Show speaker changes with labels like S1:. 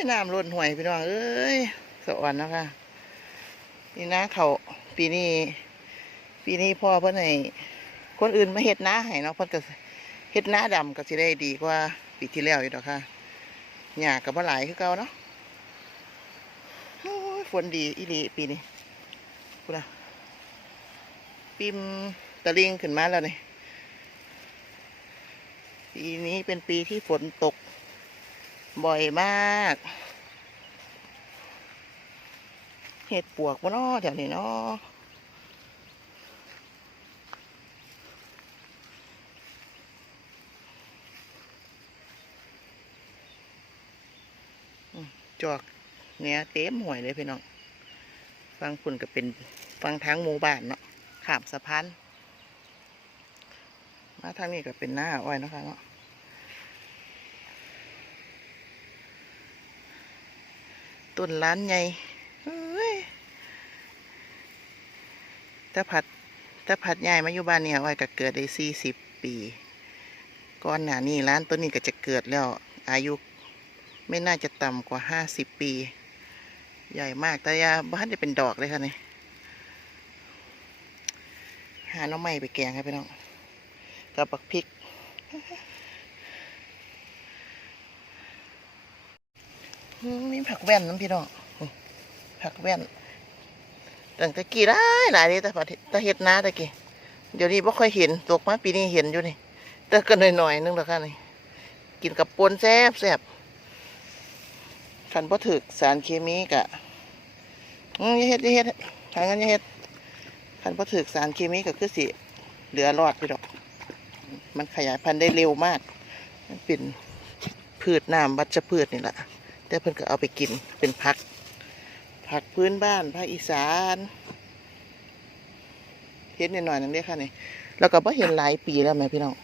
S1: ยน้ำล้นห่วยพี่น้องเอ้ยสะอ่อนนะคะนี่นะเขาปีนี้ ปีนี้พ่อเพิ่อนให้คนอื่นมาเฮ็ดนาให้เนาะเพิ่นก็เฮ็ดนาดำก็สิได้ดีกว่าปีที่แล้วอยู่ดอกค่ะหญ้าก็บ่หลายคือเก่าเนาะฝนดีอีหลีปีนี้พูนะปิมตะลิงขึ้นมาแล้วนี่ปีนี้เป็นปีที่ฝนตก บ่อยมากเห็ดปวกบ่เนาะแถวนี้เนาะอืมจอกเนี้ยเต็มห่วยเลยพี่น้องฟังคุณก็เป็นฟังทางหมู่บ้านเนาะขามสะพานมาทางนี้ก็เป็นหน้าอ้อยนะคะเนาะ ต้นล้านใหญ่เอ้ยถ้าผัดถ้าผัดใหญ่มาอยู่บ้านเนี่ยอ้อยก็เกิดได้สี่สิบปีก่อนหน้านี้ร้านต้นนี้ก็จะเกิดแล้ว อายุไม่น่าจะต่ำกว่าห้าสิบปี ใหญ่มากแต่ยาบ้านจะเป็นดอกเลยค่ะนี่หาน้องไม้ไปแกงให้พี่น้องกับปักพริก อืมมีผักแว่นน้ำพี่น้องผักแว่นตั้งแต่กี่ได้หลายเลยแต่ผัดแต่เห็ดนาแต่กี้เดี๋ยวนี้ไม่ค่อยเห็นตกมาปีนี้เห็นอยู่นี่ แต่ก็หน่อยๆนึงแล้วค่ะนี่กินกับปนแซ่บแซ่บขันพอถึกสารเคมีกะอืมยาเฮ็ดยาเฮ็ดทางนั้นยาเฮ็ดขันพอถึกสารเคมีก็คือสิเหลือรอดพี่ดอก มันขยายพันธุ์ได้เร็วมาก มันเป็นพืชน้ำวัชพืชนี่แหละ แต่เพิ่นก็เอาไปกินเป็นผัก ผักพื้นบ้านภาคอีสานเห็นหน่อยๆนั่นเด้ค่ะนี่แล้วก็บ่เห็นหลายปีแล้วแม่พี่น้อง